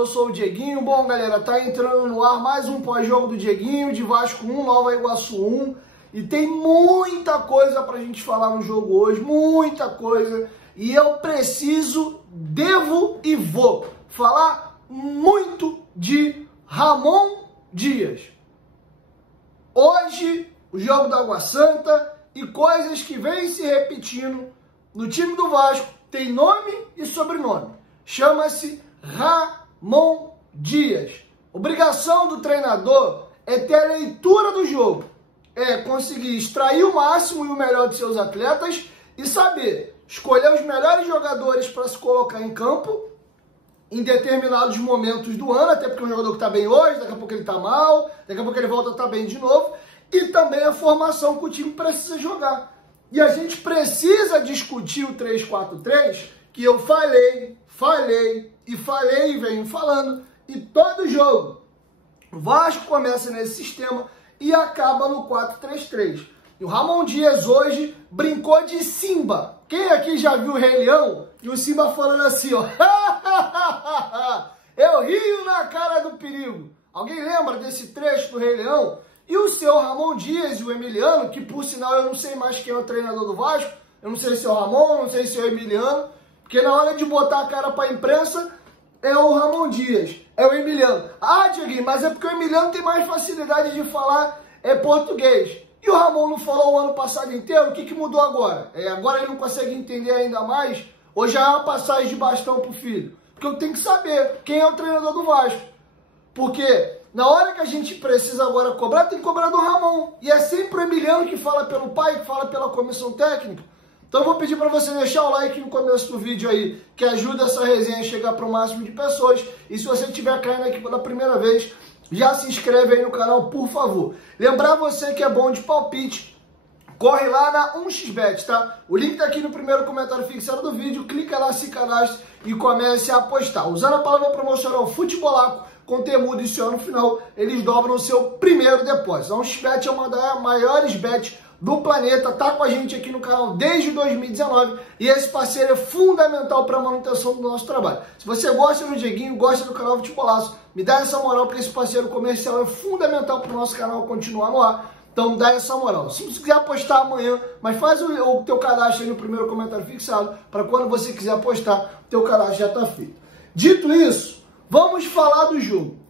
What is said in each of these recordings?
eu sou o Dieguinho. Bom, galera, tá entrando no ar mais um pós-jogo do Dieguinho, de Vasco 1, Nova Iguaçu 1. E tem muita coisa pra gente falar no jogo hoje, muita coisa. E eu preciso, devo e vou falar muito de Ramon Dias. Hoje, o jogo da Água Santa e coisas que vêm se repetindo no time do Vasco tem nome e sobrenome. Chama-se Ramon Dias. Obrigação do treinador é ter a leitura do jogo, é conseguir extrair o máximo e o melhor de seus atletas e saber escolher os melhores jogadores para se colocar em campo em determinados momentos do ano, até porque é um jogador que está bem hoje, daqui a pouco ele está mal, daqui a pouco ele volta a estar bem de novo, e também a formação que o time precisa jogar. E a gente precisa discutir o 3-4-3, que eu falei e venho falando, e todo jogo o Vasco começa nesse sistema e acaba no 4-3-3. E o Ramon Dias hoje brincou de Simba. Quem aqui já viu o Rei Leão? E o Simba falando assim, ó. Eu rio na cara do perigo. Alguém lembra desse trecho do Rei Leão? E o seu Ramon Dias e o Emiliano, que por sinal eu não sei mais quem é o treinador do Vasco, eu não sei se é o Ramon, não sei se é o Emiliano, porque na hora de botar a cara pra imprensa, é o Ramon Dias, é o Emiliano. Ah, Dieguinho, mas é porque o Emiliano tem mais facilidade de falar português. E o Ramon não falou o ano passado inteiro? O que mudou agora? Agora ele não consegue entender ainda mais? Ou já é uma passagem de bastão pro filho? Porque eu tenho que saber quem é o treinador do Vasco. Porque na hora que a gente precisa agora cobrar, tem que cobrar do Ramon. E é sempre o Emiliano que fala pelo pai, que fala pela comissão técnica. Então eu vou pedir para você deixar o like no começo do vídeo aí, que ajuda essa resenha a chegar para o máximo de pessoas. E se você estiver caindo aqui pela primeira vez, já se inscreve aí no canal, por favor. Lembrar você que é bom de palpite, corre lá na 1xBet, tá? O link tá aqui no primeiro comentário fixado do vídeo, clica lá, se cadastre e comece a apostar. Usando a palavra promocional Futebolaco, com temudo e senhor no final, eles dobram o seu primeiro depósito. A 1xBet é uma das maiores bets do planeta, tá com a gente aqui no canal desde 2019 e esse parceiro é fundamental para a manutenção do nosso trabalho. Se você gosta do Dieguinho, gosta do canal Futebolaço, me dá essa moral, porque esse parceiro comercial é fundamental para o nosso canal continuar no ar. Então dá essa moral. Se você quiser apostar amanhã, mas faz o teu cadastro aí no primeiro comentário fixado, para quando você quiser apostar, teu cadastro já está feito. Dito isso, vamos falar do jogo.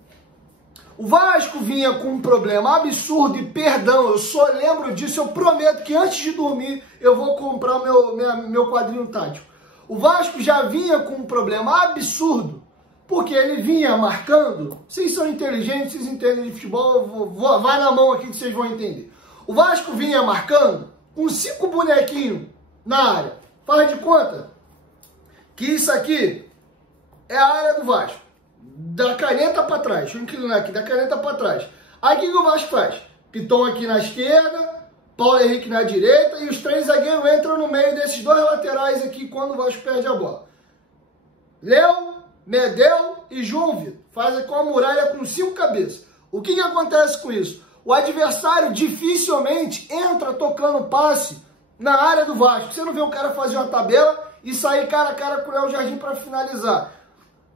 O Vasco vinha com um problema absurdo e perdão, eu só lembro disso, eu prometo que antes de dormir eu vou comprar meu quadrinho tático. O Vasco já vinha com um problema absurdo, porque ele vinha marcando, vocês são inteligentes, vocês entendem de futebol, vai na mão aqui que vocês vão entender. O Vasco vinha marcando com 5 bonequinhos na área. Faz de conta que isso aqui é a área do Vasco. Da caneta para trás, deixa eu inclinar aqui, da caneta para trás. Aí o que o Vasco faz? Piton aqui na esquerda, Paulo Henrique na direita e os 3 zagueiros entram no meio desses 2 laterais aqui quando o Vasco perde a bola. Léo, Medel e João Vitor. Fazem com a muralha com 5 cabeças. O que acontece com isso? O adversário dificilmente entra tocando passe na área do Vasco. Você não vê o cara fazer uma tabela e sair cara a cara com o Léo Jardim para finalizar.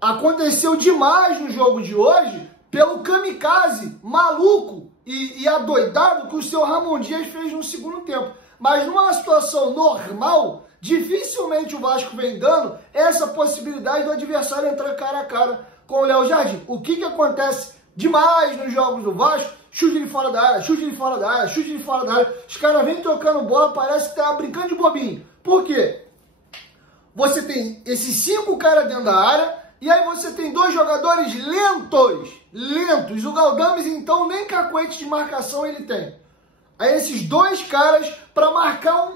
Aconteceu demais no jogo de hoje pelo kamikaze maluco e adoidado que o seu Ramon Dias fez no segundo tempo. Mas numa situação normal, dificilmente o Vasco vem dando essa possibilidade do adversário entrar cara a cara com o Léo Jardim. O que acontece demais nos jogos do Vasco? Chute de fora da área, chute de fora da área, chute de fora da área. Os caras vêm tocando bola, parece que tá brincando de bobinho. Por quê? Você tem esses 5 caras dentro da área, e aí você tem 2 jogadores lentos. O Galdames, então, nem cacuete de marcação ele tem. Aí esses 2 caras para marcar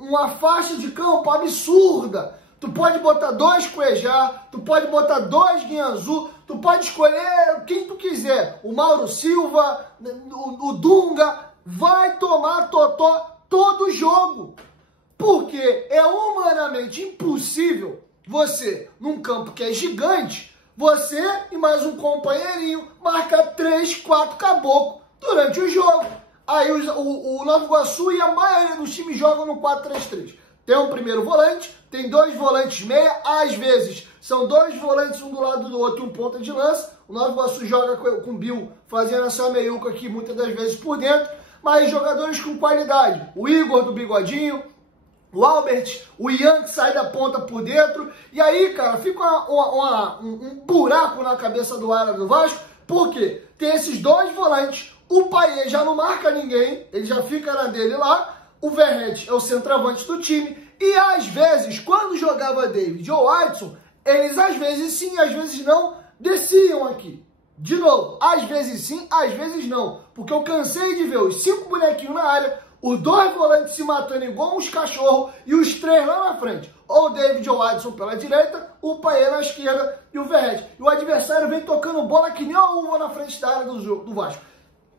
uma faixa de campo absurda. Tu pode botar 2 Cuejá, tu pode botar 2 Guianzu, tu pode escolher quem tu quiser. O Mauro Silva, o Dunga, vai tomar totó todo jogo. Porque é humanamente impossível você, num campo que é gigante, você e mais um companheirinho marca 3, 4 caboclos durante o jogo. Aí o Nova Iguaçu e a maioria dos times jogam no 4-3-3. Tem um primeiro volante, tem dois volantes meia, às vezes são dois volantes um do lado do outro, um ponta de lança. O Nova Iguaçu joga com o Bill fazendo essa meiuca aqui muitas das vezes por dentro, mas jogadores com qualidade. O Igor do Bigodinho, o Albert, o Ian que sai da ponta por dentro. E aí, cara, fica um buraco na cabeça do área do Vasco, porque tem esses dois volantes, o Payet já não marca ninguém, ele já fica na dele lá, o Verrete é o centroavante do time, e às vezes, quando jogava David ou Adson, eles às vezes sim, às vezes não, desciam aqui. De novo, às vezes sim, às vezes não, porque eu cansei de ver os 5 bonequinhos na área, os dois volantes se matando igual uns cachorros e os 3 lá na frente. Ou o David ou o Adson pela direita, o Payet na esquerda e o Verrete. E o adversário vem tocando bola que nem uma uva na frente da área do Vasco.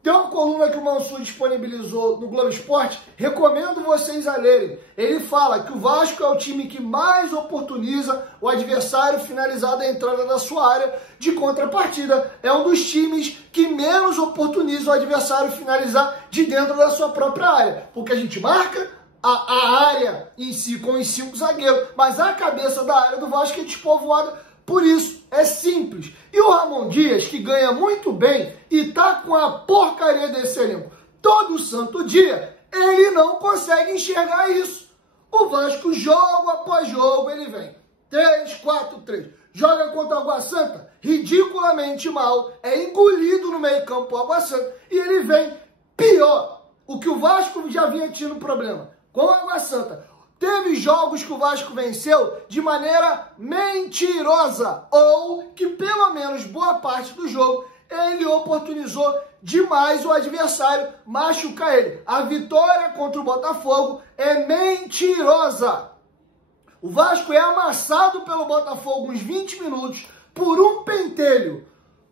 Tem uma coluna que o Mansur disponibilizou no Globo Esporte, recomendo vocês a lerem. Ele fala que o Vasco é o time que mais oportuniza o adversário finalizar a entrada da sua área. De contrapartida, é um dos times que menos oportuniza o adversário finalizar de dentro da sua própria área. Porque a gente marca a área em si com os 5 zagueiros, mas a cabeça da área do Vasco é despovoada. Por isso, é simples. E o Ramon Dias, que ganha muito bem e tá com a porcaria desse elenco todo santo dia, ele não consegue enxergar isso. O Vasco, jogo após jogo, ele vem 3-4-3. Joga contra o Água Santa, ridiculamente mal, é engolido no meio-campo o Água Santa, e ele vem pior. O que o Vasco já vinha tendo problema com o Água Santa. Teve jogos que o Vasco venceu de maneira mentirosa, ou que pelo menos boa parte do jogo ele oportunizou demais o adversário machucar ele. A vitória contra o Botafogo é mentirosa. O Vasco é amassado pelo Botafogo uns 20 minutos por um pentelho.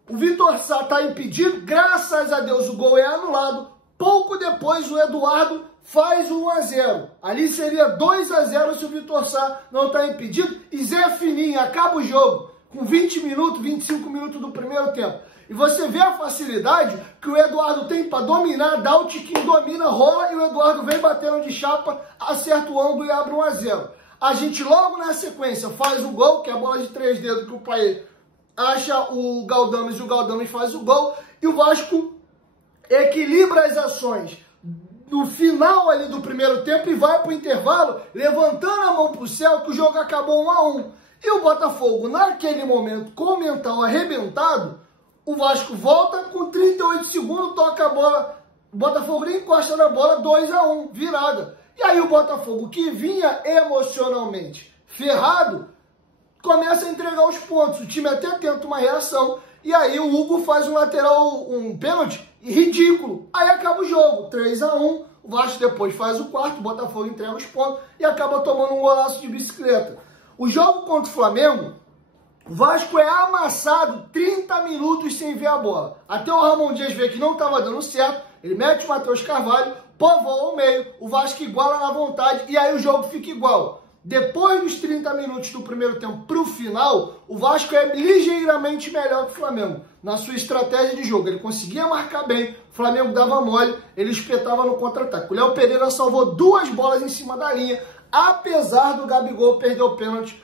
O Vitor Sá está impedido, graças a Deus o gol é anulado. Pouco depois o Eduardo faz 1-0. Ali seria 2-0 se o Vitor Sá não está impedido. E Zé Fininho acaba o jogo com 20 minutos, 25 minutos do primeiro tempo. E você vê a facilidade que o Eduardo tem para dominar, dá o tiquinho, domina, rola, e o Eduardo vem batendo de chapa, acerta o ângulo e abre 1-0. A gente logo na sequência faz o gol, que é a bola de 3 dedos que o Payet acha o Galdames e o Galdames faz o gol. E o Vasco equilibra as ações no final ali do primeiro tempo e vai para o intervalo, levantando a mão para o céu, que o jogo acabou 1-1. E o Botafogo, naquele momento, com o mental arrebentado, o Vasco volta com 38 segundos, toca a bola, o Botafogo nem encosta na bola, 2-1, virada. E aí o Botafogo, que vinha emocionalmente ferrado, começa a entregar os pontos. O time até tenta uma reação, e aí o Hugo faz um lateral, um pênalti ridículo. Aí acaba o jogo, 3-1, o Vasco depois faz o quarto, o Botafogo entrega os pontos e acaba tomando um golaço de bicicleta. O jogo contra o Flamengo, o Vasco é amassado 30 minutos sem ver a bola. Até o Ramon Dias vê que não estava dando certo, ele mete o Matheus Carvalho, povoa ao meio, o Vasco iguala na vontade e aí o jogo fica igual. Depois dos 30 minutos do primeiro tempo para o final, o Vasco é ligeiramente melhor que o Flamengo na sua estratégia de jogo. Ele conseguia marcar bem, o Flamengo dava mole, ele espetava no contra-ataque. O Léo Pereira salvou 2 bolas em cima da linha, apesar do Gabigol perder o pênalti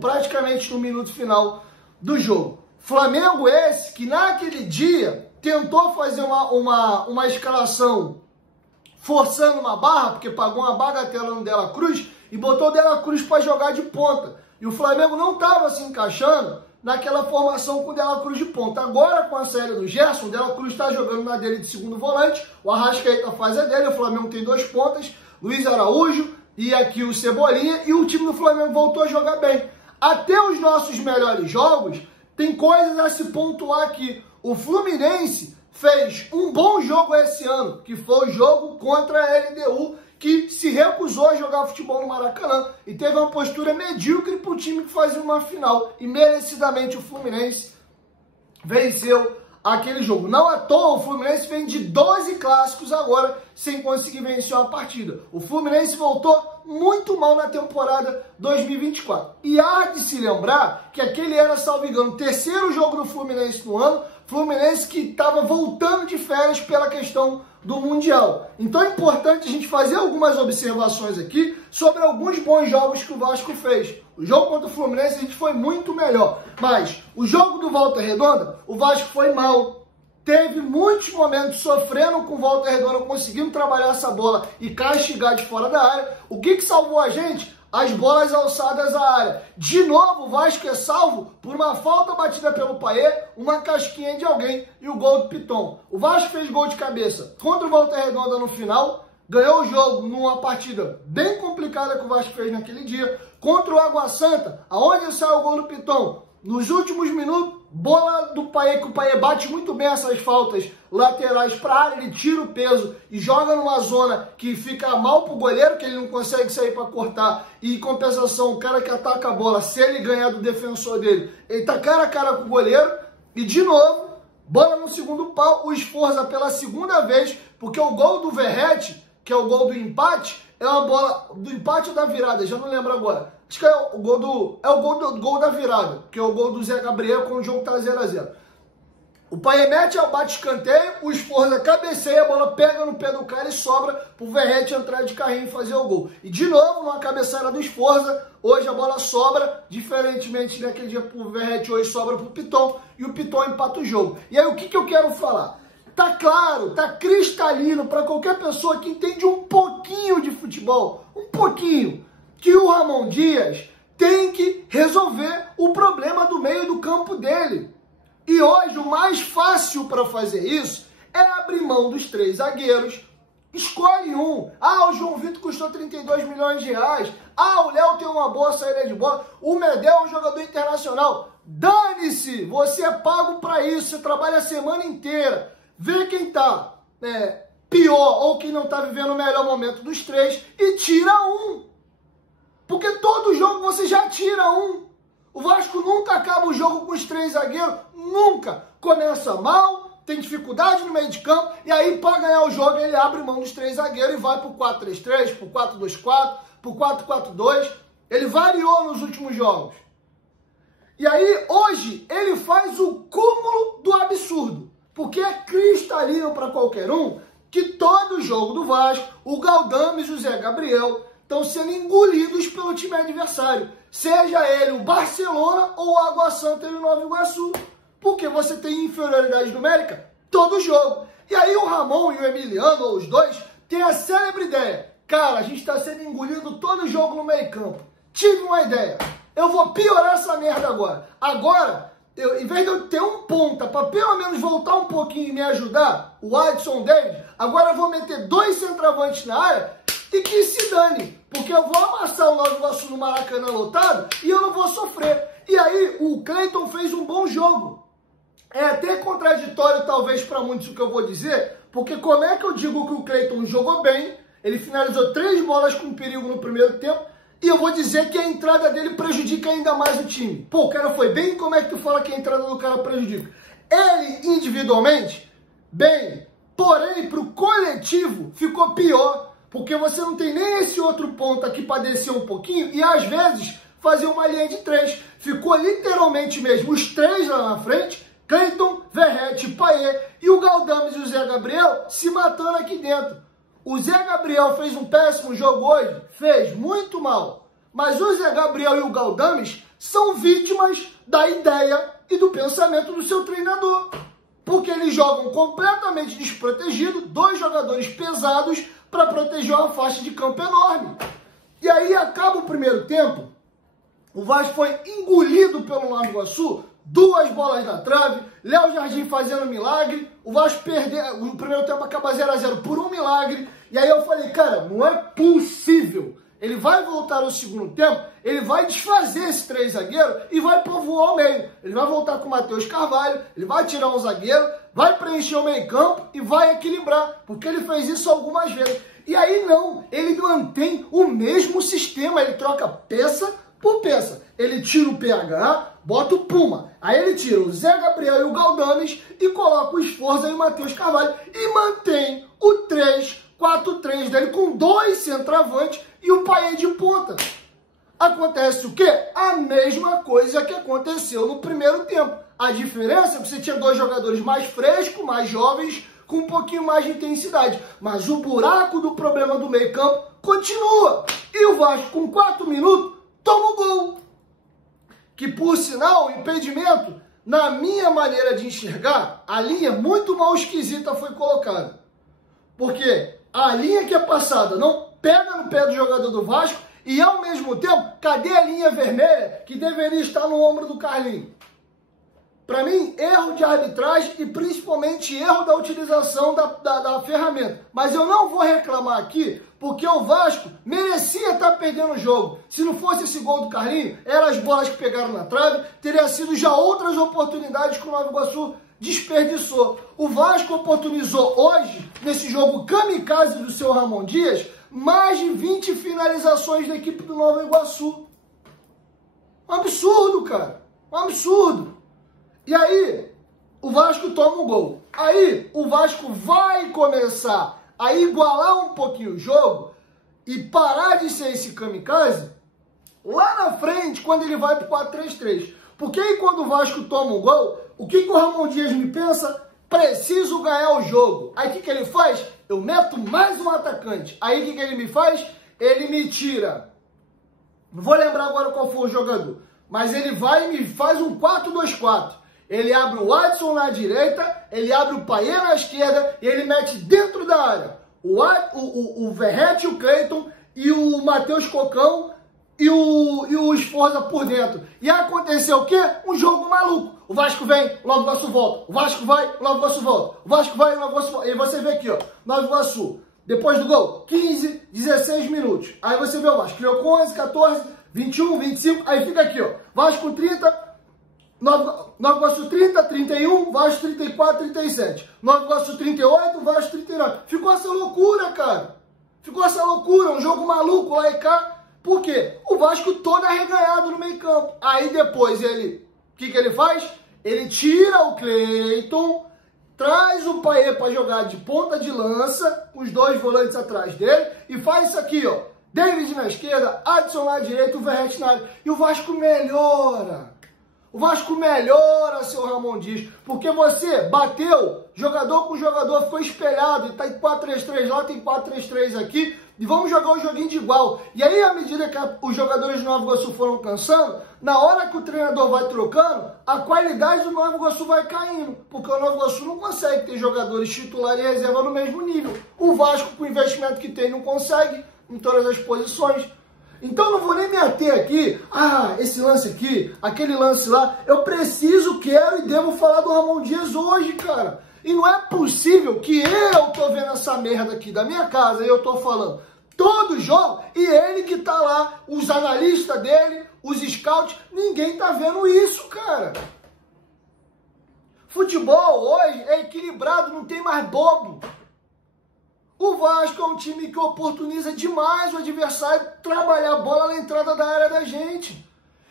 praticamente no minuto final do jogo. Flamengo esse que naquele dia tentou fazer uma escalação forçando uma barra, porque pagou uma bagatela no Dela Cruz, e botou o Dela Cruz para jogar de ponta. E o Flamengo não estava se encaixando naquela formação com o Dela Cruz de ponta. Agora, com a saída do Gerson, o Dela Cruz está jogando na dele de segundo volante, o Arrascaeta faz a dele, o Flamengo tem 2 pontas, Luiz Araújo e aqui o Cebolinha, e o time do Flamengo voltou a jogar bem. Até os nossos melhores jogos, tem coisas a se pontuar aqui. O Fluminense fez um bom jogo esse ano, que foi o jogo contra a LDU, que se recusou a jogar futebol no Maracanã e teve uma postura medíocre para o time que fazia uma final. E merecidamente o Fluminense venceu aquele jogo. Não à toa, o Fluminense vem de 12 clássicos agora sem conseguir vencer uma partida. O Fluminense voltou muito mal na temporada 2024. E há de se lembrar que aquele era, salvo engano, o 3º jogo do Fluminense no ano. Fluminense que estava voltando de férias pela questão do Mundial. Então é importante a gente fazer algumas observações aqui sobre alguns bons jogos que o Vasco fez. O jogo contra o Fluminense a gente foi muito melhor, mas o jogo do Volta Redonda, o Vasco foi mal. Teve muitos momentos sofrendo com Volta Redonda, conseguindo trabalhar essa bola e castigar de fora da área. O que salvou a gente? As bolas alçadas à área. De novo, o Vasco é salvo por uma falta batida pelo Payet, uma casquinha de alguém e o gol do Piton. O Vasco fez gol de cabeça contra o Volta Redonda no final, ganhou o jogo numa partida bem complicada que o Vasco fez naquele dia, contra o Água Santa, aonde saiu o gol do Piton. Nos últimos minutos, bola do Payet, que o Payet bate muito bem essas faltas laterais para a área, ele tira o peso e joga numa zona que fica mal para o goleiro, que ele não consegue sair para cortar, e em compensação, o cara que ataca a bola, se ele ganhar do defensor dele, ele tá cara a cara com o goleiro, e de novo, bola no segundo pau, o Sforza pela segunda vez, porque o gol do Verratti, que é o gol do empate, é uma bola do empate ou da virada, já não lembro agora. Acho que é o gol da virada, que é o gol do Zé Gabriel quando o jogo tá 0 a 0. O Payet mete, bate escanteio, o Sforza cabeceia, a bola pega no pé do cara e sobra pro Verratti entrar de carrinho e fazer o gol. E de novo, numa cabeçada do Sforza, hoje a bola sobra, diferentemente daquele dia pro Verratti, hoje sobra pro Piton, e o Piton empata o jogo. E aí o que eu quero falar? Tá claro, tá cristalino para qualquer pessoa que entende um pouquinho de futebol, um pouquinho, que o Ramon Dias tem que resolver o problema do meio do campo dele. E hoje o mais fácil para fazer isso é abrir mão dos 3 zagueiros. Escolhe um. Ah, o João Vitor custou 32 milhões de reais. Ah, o Léo tem uma boa saída de bola. O Medel é um jogador internacional. Dane-se! Você é pago para isso. Você trabalha a semana inteira. Vê quem tá pior ou quem não tá vivendo o melhor momento dos 3 e tira um. Porque todo jogo você já tira um. O Vasco nunca acaba o jogo com os 3 zagueiros. Nunca. Começa mal, tem dificuldade no meio de campo, e aí para ganhar o jogo ele abre mão dos 3 zagueiros e vai pro 4-3-3, pro 4-2-4, pro 4-4-2. Ele variou nos últimos jogos. E aí hoje ele faz o cúmulo do absurdo. Porque é cristalino para qualquer um que todo jogo do Vasco, o Galdames e o Zé Gabriel estão sendo engolidos pelo time adversário. Seja ele o Barcelona ou o Água Santa e o Nova Iguaçu. Porque você tem inferioridade numérica todo jogo. E aí o Ramon e o Emiliano, ou os dois, têm a célebre ideia. Cara, a gente está sendo engolido todo jogo no meio campo. Tive uma ideia. Eu vou piorar essa merda agora. Agora, em vez de eu ter um ponta para pelo menos voltar um pouquinho e me ajudar, o Adson David, agora eu vou meter 2 centroavantes na área e que se dane. Porque eu vou amassar o Nova Iguaçu no Maracanã lotado e eu não vou sofrer. E aí o Cleiton fez um bom jogo. É até contraditório talvez para muitos o que eu vou dizer, porque como é que eu digo que o Cleiton jogou bem, ele finalizou 3 bolas com perigo no primeiro tempo, e eu vou dizer que a entrada dele prejudica ainda mais o time. Pô, o cara foi bem, como é que tu fala que a entrada do cara prejudica? Ele, individualmente, bem, porém, pro coletivo, ficou pior, porque você não tem nem esse outro ponto aqui para descer um pouquinho, e às vezes fazer uma linha de 3. Ficou literalmente mesmo os 3 lá na frente, Cleiton, Verratti, Payet e o Galdames e o Zé Gabriel se matando aqui dentro. O Zé Gabriel fez um péssimo jogo hoje? Fez, muito mal. Mas o Zé Gabriel e o Galdames são vítimas da ideia e do pensamento do seu treinador. Porque eles jogam completamente desprotegidos, 2 jogadores pesados para proteger uma faixa de campo enorme. E aí acaba o primeiro tempo, o Vasco foi engolido pelo Nova Iguaçu, 2 bolas na trave, Léo Jardim fazendo milagre, o Vasco perdeu, o primeiro tempo acaba 0 a 0 por um milagre, e aí eu falei, cara, não é possível, ele vai voltar no segundo tempo, ele vai desfazer esse 3 zagueiros e vai povoar o meio, ele vai voltar com o Matheus Carvalho, ele vai tirar um zagueiro, vai preencher o meio campo e vai equilibrar, porque ele fez isso algumas vezes, e aí não, ele mantém o mesmo sistema, ele troca peça por peça, ele tira o PH, bota o Puma, aí ele tira o Zé Gabriel e o Galdames e coloca o Sforza e o Matheus Carvalho e mantém o 3-4-3 dele com 2 centroavantes e o Payet de ponta. Acontece o quê? A mesma coisa que aconteceu no primeiro tempo. A diferença é que você tinha 2 jogadores mais frescos, mais jovens, com um pouquinho mais de intensidade. Mas o buraco do problema do meio campo continua. E o Vasco, com 4 minutos, toma o gol. Que, por sinal, o impedimento, na minha maneira de enxergar, a linha muito mal esquisita foi colocada. Porque a linha que é passada não pega no pé do jogador do Vasco e, ao mesmo tempo, cadê a linha vermelha que deveria estar no ombro do Carlinhos? Para mim, erro de arbitragem e principalmente erro da utilização da ferramenta. Mas eu não vou reclamar aqui, porque o Vasco merecia estar perdendo o jogo. Se não fosse esse gol do Carlinhos, eram as bolas que pegaram na trave, teria sido já outras oportunidades que o Nova Iguaçu desperdiçou. O Vasco oportunizou hoje, nesse jogo kamikaze do seu Ramon Dias, mais de 20 finalizações da equipe do Nova Iguaçu. Um absurdo, cara. Um absurdo. E aí, o Vasco toma um gol. Aí, o Vasco vai começar a igualar um pouquinho o jogo e parar de ser esse kamikaze lá na frente, quando ele vai pro 4-3-3. Porque aí, quando o Vasco toma um gol, o que o Ramon Dias me pensa? Preciso ganhar o jogo. Aí, o que ele faz? Eu meto mais um atacante. Aí, o que ele me faz? Ele me tira. Não vou lembrar agora qual foi o jogador. Mas ele vai e me faz um 4-2-4. Ele abre o Adson na direita, ele abre o Payet na esquerda e ele mete dentro da área o Verratti, o Cleiton e o Matheus Cocão e o Sforza por dentro. E aconteceu o quê? Um jogo maluco. O Vasco vem, o Nova Iguaçu volta. O Vasco vai, o Nova Iguaçu volta. O Vasco vai, o Nova Iguaçu volta. E você vê aqui, ó, Nova Iguaçu, depois do gol, 15, 16 minutos. Aí você vê o Vasco, criou com 11, 14, 21, 25, aí fica aqui, ó, Vasco com 30, Nova Iguaçu 30, 31, Vasco 34, 37. Nova Iguaçu 38, Vasco 39. Ficou essa loucura, cara. Ficou essa loucura, um jogo maluco lá e cá. Por quê? O Vasco todo arreganhado no meio campo. Aí depois ele, o que ele faz? Ele tira o Cleiton, traz o Payet para jogar de ponta de lança, os dois volantes atrás dele, e faz isso aqui, ó. David na esquerda, Adson na direita, o Verratti na área. E o Vasco melhora. O Vasco melhora, seu Ramon Dias, porque você bateu, jogador com jogador, ficou espelhado, tá em 4-3-3 lá, tem 4-3-3 aqui, e vamos jogar um joguinho de igual. E aí, à medida que os jogadores do Nova Iguaçu foram cansando, na hora que o treinador vai trocando, a qualidade do Nova Iguaçu vai caindo, porque o Nova Iguaçu não consegue ter jogadores titular e reserva no mesmo nível. O Vasco, com o investimento que tem, não consegue em todas as posições. Então não vou nem me ater aqui, esse lance aqui, aquele lance lá. Eu preciso, quero e devo falar do Ramon Dias hoje, cara. E não é possível que eu tô vendo essa merda aqui da minha casa e eu tô falando todo jogo e ele que tá lá, os analistas dele, os scouts, ninguém tá vendo isso, cara. Futebol hoje é equilibrado, não tem mais bobo. O Vasco é um time que oportuniza demais o adversário trabalhar a bola na entrada da área da gente.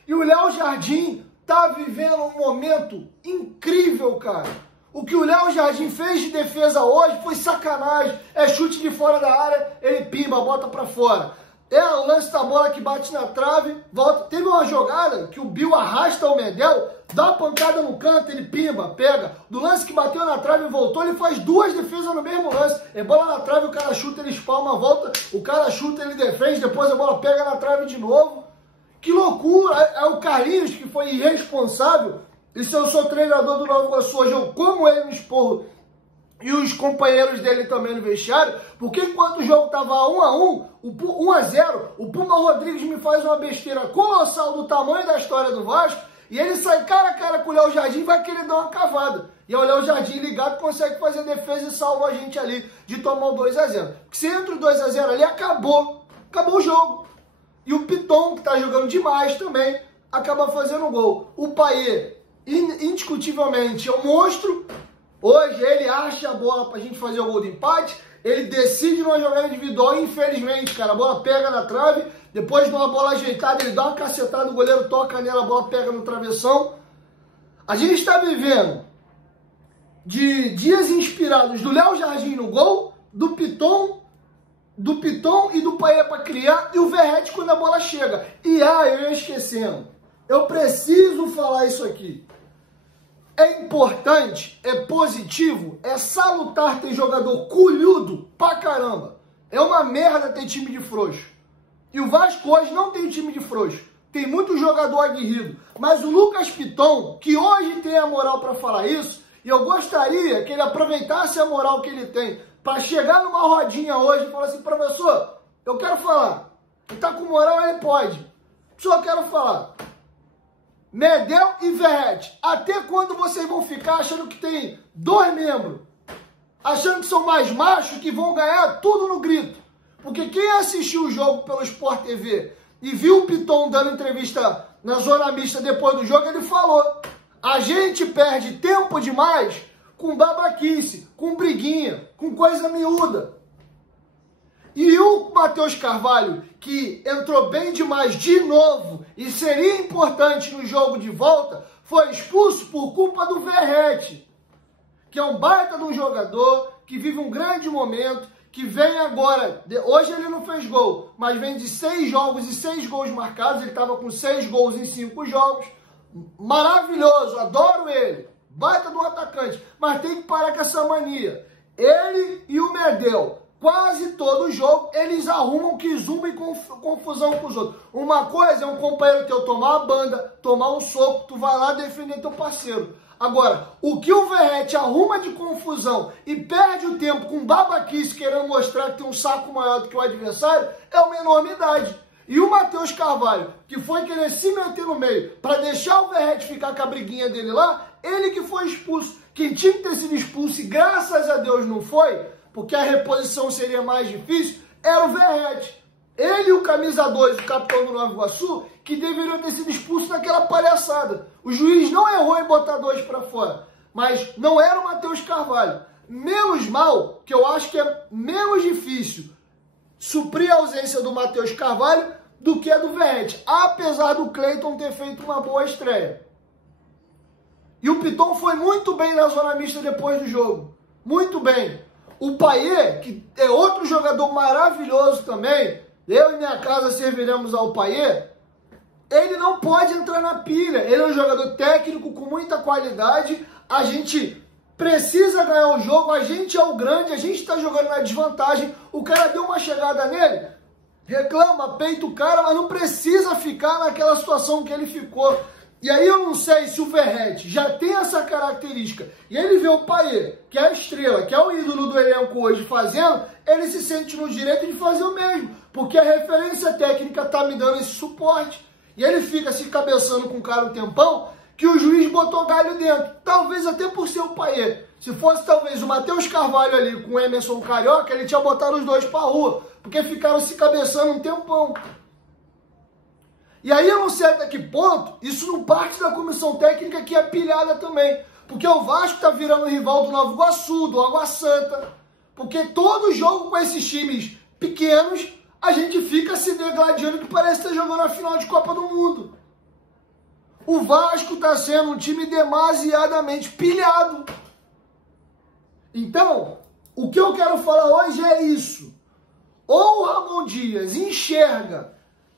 E o Léo Jardim tá vivendo um momento incrível, cara. O que o Léo Jardim fez de defesa hoje foi sacanagem. É chute de fora da área, ele pimba, bota pra fora. É o lance da bola que bate na trave, volta. Teve uma jogada que o Bill arrasta o Medel, dá uma pancada no canto, ele pimba, pega. Do lance que bateu na trave e voltou, ele faz duas defesas no mesmo lance. É bola na trave, o cara chuta, ele espalma, volta. O cara chuta, ele defende, depois a bola pega na trave de novo. Que loucura! É o Carlinhos que foi irresponsável. E se eu sou treinador do Nova Iguaçu hoje, eu como ele no esporro e os companheiros dele também no vestiário, porque enquanto o jogo estava 1-1, 1-0, o Puma Rodrigues me faz uma besteira colossal do tamanho da história do Vasco, e ele sai cara a cara com o Léo Jardim e vai querer dar uma cavada. E o Léo Jardim ligado consegue fazer defesa e salva a gente ali de tomar o 2-0. Porque se entra o 2-0 ali, acabou o jogo. E o Piton, que tá jogando demais também, acaba fazendo o gol. O Payet, indiscutivelmente, é um monstro. Hoje ele acha a bola pra gente fazer o gol de empate, ele decide numa jogada individual, infelizmente, cara, a bola pega na trave, depois de uma bola ajeitada, ele dá uma cacetada, o goleiro toca nela, a bola pega no travessão. A gente está vivendo de dias inspirados do Léo Jardim no gol, do Piton e do Payet para criar, e o Verratti quando a bola chega. E eu ia esquecendo, eu preciso falar isso aqui. É importante, é positivo, é salutar ter jogador culhudo pra caramba. É uma merda ter time de frouxo. E o Vasco hoje não tem time de frouxo. Tem muito jogador aguerrido. Mas o Lucas Piton, que hoje tem a moral para falar isso, e eu gostaria que ele aproveitasse a moral que ele tem para chegar numa rodinha hoje e falar assim: professor, eu quero falar. Ele tá com moral, ele pode. Só quero falar. Medel e Verrete, até quando vocês vão ficar achando que tem 2 membros? Achando que são mais machos, que vão ganhar tudo no grito? Porque quem assistiu o jogo pelo Sport TV e viu o Piton dando entrevista na Zona Mista depois do jogo, ele falou: a gente perde tempo demais com babaquice, com briguinha, com coisa miúda. E o Matheus Carvalho, que entrou bem demais de novo e seria importante no jogo de volta, foi expulso por culpa do Verrete, que é um baita de um jogador, que vive um grande momento, que vem agora, hoje ele não fez gol, mas vem de 6 jogos e 6 gols marcados, ele estava com 6 gols em 5 jogos, maravilhoso, adoro ele, baita de um atacante, mas tem que parar com essa mania. Ele e o Medel, quase todo jogo, eles arrumam quizumba e confusão com os outros. Uma coisa é um companheiro teu tomar uma banda, tomar um soco, tu vai lá defender teu parceiro. Agora, o que o Verrete arruma de confusão e perde o tempo com babaquice querendo mostrar que tem um saco maior do que o adversário é uma enormidade. E o Matheus Carvalho, que foi querer se meter no meio para deixar o Verrete ficar com a briguinha dele lá, ele que foi expulso. Quem tinha que ter sido expulso e graças a Deus não foi, porque a reposição seria mais difícil, era o Verrete. Ele e o camisa 2, o capitão do Nova Iguaçu, que deveriam ter sido expulsos naquela palhaçada. O juiz não errou em botar 2 para fora, mas não era o Matheus Carvalho. Menos mal, que eu acho que é menos difícil suprir a ausência do Matheus Carvalho do que a do Verrete, apesar do Cleiton ter feito uma boa estreia. E o Piton foi muito bem na Zona Mista depois do jogo. Muito bem. O Payet, que é outro jogador maravilhoso também, eu e minha casa serviremos ao Payet, ele não pode entrar na pilha. Ele é um jogador técnico com muita qualidade, a gente precisa ganhar o jogo, a gente é o grande, a gente está jogando na desvantagem, o cara deu uma chegada nele, reclama, peita o cara, mas não precisa ficar naquela situação que ele ficou. E aí eu não sei se o Verrete já tem essa característica e ele vê o Payet, que é a estrela, que é o ídolo do elenco hoje fazendo, ele se sente no direito de fazer o mesmo, porque a referência técnica está me dando esse suporte. E ele fica se cabeçando com o cara um tempão que o juiz botou galho dentro, talvez até por ser o Payet. Se fosse talvez o Matheus Carvalho ali com o Emerson Carioca, ele tinha botado os dois pra rua, porque ficaram se cabeçando um tempão. E aí eu não sei até que ponto isso não parte da comissão técnica que é pilhada também. Porque o Vasco tá virando rival do Nova Iguaçu, do Água Santa. Porque todo jogo com esses times pequenos, a gente fica se degladiando que parece estar jogando a final de Copa do Mundo. O Vasco tá sendo um time demasiadamente pilhado. Então, o que eu quero falar hoje é isso. Ou o Ramon Dias enxerga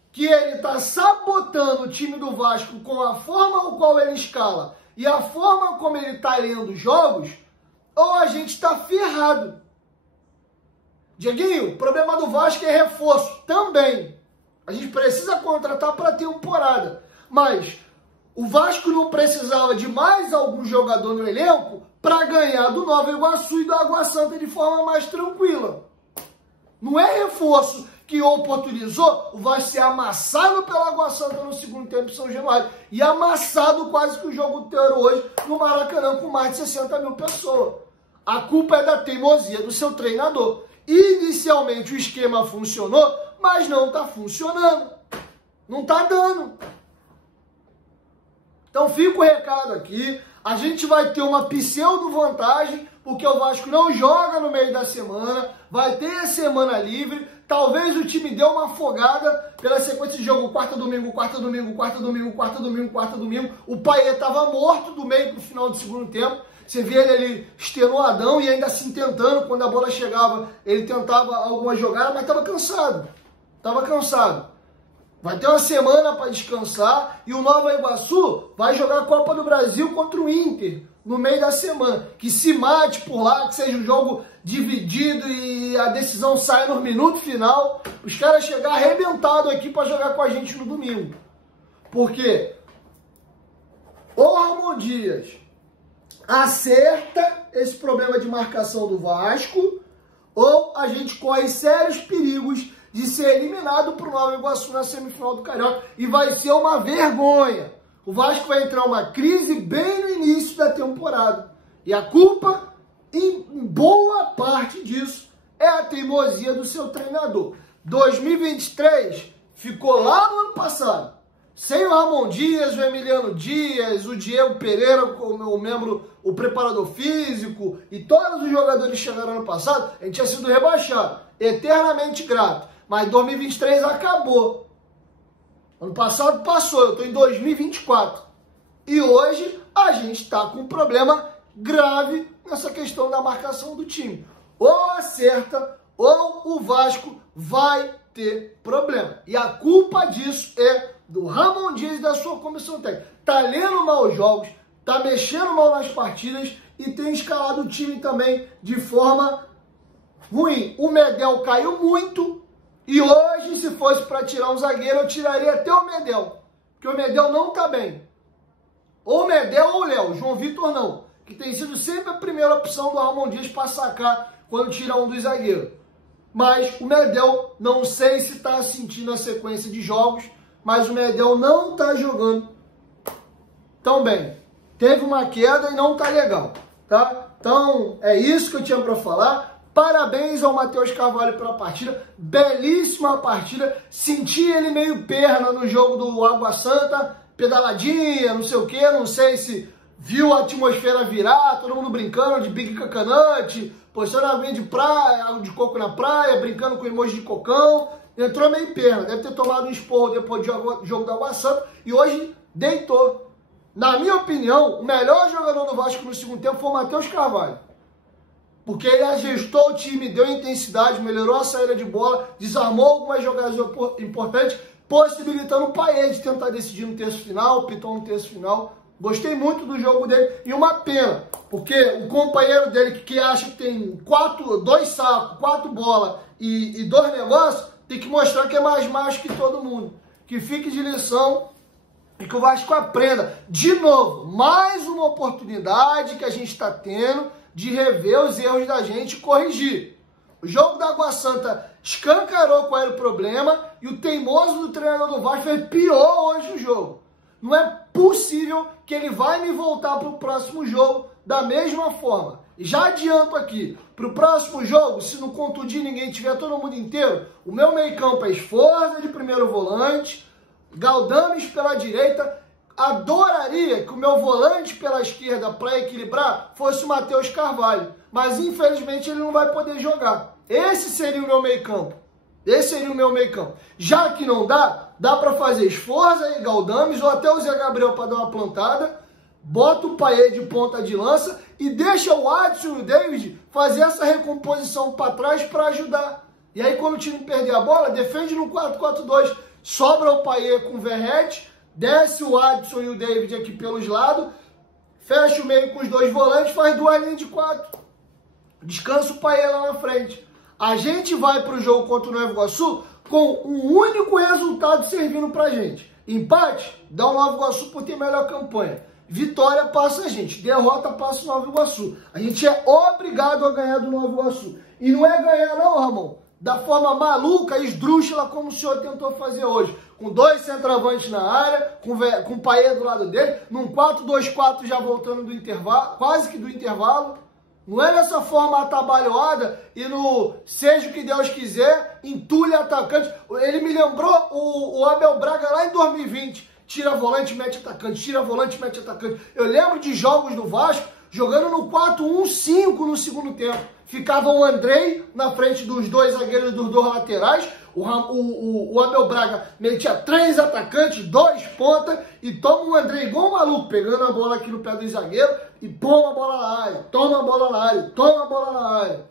que ele está sabotando o time do Vasco com a forma com qual ele escala e a forma como ele está lendo os jogos, ou a gente está ferrado. Dieguinho, o problema do Vasco é reforço também. A gente precisa contratar para temporada. Mas o Vasco não precisava de mais algum jogador no elenco para ganhar do Nova Iguaçu e do Água Santa de forma mais tranquila. Não é reforço que oportunizou o Vasco ser amassado pela Água Santa no segundo tempo em São Januário e amassado quase que o jogo inteiro hoje no Maracanã com mais de 60 mil pessoas. A culpa é da teimosia do seu treinador. Inicialmente o esquema funcionou, mas não está funcionando. Não está dando. Então fica o recado aqui. A gente vai ter uma pseudo vantagem, porque o Vasco não joga no meio da semana, vai ter a semana livre. Talvez o time dê uma afogada pela sequência de jogo, quarta, domingo, quarta, domingo, quarta, domingo, quarta, domingo, quarta, domingo. O Payet estava morto do meio para o final do segundo tempo. Você vê ele ali extenuadão e ainda assim tentando, quando a bola chegava, ele tentava alguma jogada, mas estava cansado. Estava cansado. Vai ter uma semana para descansar e o Nova Iguaçu vai jogar a Copa do Brasil contra o Inter no meio da semana. Que se mate por lá, que seja um jogo dividido e a decisão saia no minuto final. Os caras chegar arrebentados aqui para jogar com a gente no domingo. Porque ou Ramon Dias acerta esse problema de marcação do Vasco, ou a gente corre sérios perigos de ser eliminado para o Nova Iguaçu na semifinal do Carioca. E vai ser uma vergonha. O Vasco vai entrar em uma crise bem no início da temporada. E a culpa, em boa parte disso, é a teimosia do seu treinador. 2023 ficou lá no ano passado. Sem o Ramon Dias, o Emiliano Dias, o Diego Pereira, o membro, o preparador físico, e todos os jogadores que chegaram ano passado, a gente tinha sido rebaixado. Eternamente grato. Mas 2023 acabou. Ano passado passou, eu estou em 2024. E hoje a gente está com um problema grave nessa questão da marcação do time. Ou acerta, ou o Vasco vai ter problema. E a culpa disso é do Ramon Dias e da sua comissão técnica. Tá lendo mal os jogos, tá mexendo mal nas partidas e tem escalado o time também de forma ruim. O Medel caiu muito e hoje, se fosse para tirar um zagueiro, eu tiraria até o Medel, porque o Medel não tá bem. Ou o Medel ou o Léo, João Vitor não, que tem sido sempre a primeira opção do Ramon Dias para sacar quando tira um dos zagueiros. Mas o Medel, não sei se está sentindo a sequência de jogos, mas o Medel não está jogando tão bem. Teve uma queda e não está legal, tá? Então, é isso que eu tinha para falar. Parabéns ao Matheus Carvalho pela partida. Belíssima partida. Senti ele meio perna no jogo do Água Santa. Pedaladinha, não sei o que. Não sei se viu a atmosfera virar. Todo mundo brincando de Big Cacanante. Posicionamento de praia, água de coco na praia. Brincando com emoji de cocão. Entrou meio perna. Deve ter tomado um esporro depois do jogo do Água Santa. E hoje deitou. Na minha opinião, o melhor jogador do Vasco no segundo tempo foi o Matheus Carvalho. Porque ele ajustou o time, deu intensidade, melhorou a saída de bola, desarmou algumas jogadas importantes, possibilitando o Paê de tentar decidir no terço final, o Piton no terço final. Gostei muito do jogo dele e uma pena, porque o companheiro dele que acha que tem 2 sacos, 4 bolas e 2 negócios, tem que mostrar que é mais macho que todo mundo. Que fique de lição e que o Vasco aprenda. De novo, mais uma oportunidade que a gente está tendo de rever os erros da gente e corrigir. O jogo da Água Santa escancarou qual era o problema e o teimoso do treinador do Vasco fez pior hoje no jogo. Não é possível que ele vai me voltar para o próximo jogo da mesma forma. E já adianto aqui, para o próximo jogo, se não contundir ninguém, tiver todo mundo inteiro, o meu meio campo é Sforza de primeiro volante, Galdames pela direita. Adoraria que o meu volante pela esquerda para equilibrar fosse o Matheus Carvalho. Mas infelizmente ele não vai poder jogar. Esse seria o meu meio campo. Esse seria o meu meio campo. Já que não dá para fazer Sforza e Galdames ou até o Zé Gabriel para dar uma plantada. Bota o Paê de ponta de lança e deixa o Adson e o David fazer essa recomposição para trás para ajudar. E aí quando o time perder a bola, defende no 4-4-2. Sobra o Paê com o Verrete. Desce o Adson e o David aqui pelos lados, fecha o meio com os 2 volantes, faz 2 linhas de 4. Descansa o Paê lá na frente. A gente vai para o jogo contra o Nova Iguaçu com um único resultado servindo para a gente. Empate, dá o Nova Iguaçu por ter melhor campanha. Vitória passa a gente, derrota passa o Nova Iguaçu. A gente é obrigado a ganhar do Nova Iguaçu. E não é ganhar não, Ramon, da forma maluca, esdrúxula, como o senhor tentou fazer hoje. Com 2 centroavantes na área, com o Paê do lado dele, num 4-2-4 já voltando do intervalo, quase que do intervalo. Não é dessa forma atabalhoada e no seja o que Deus quiser, entulhe atacante. Ele me lembrou o Abel Braga lá em 2020. Tira volante, mete atacante, tira volante, mete atacante. Eu lembro de jogos do Vasco jogando no 4-1-5 no segundo tempo. Ficava o Andrei na frente dos 2 zagueiros dos 2 laterais. O Abel Braga metia 3 atacantes, 2 pontas e toma o Andrei igual um maluco, pegando a bola aqui no pé do zagueiro e põe a bola na área, toma a bola na área, toma a bola na área.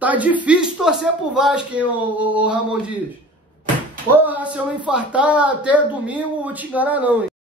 Tá difícil torcer pro Vasco, hein, o Ramon Dias. Porra, se eu não infartar até domingo, vou te enganar não, hein?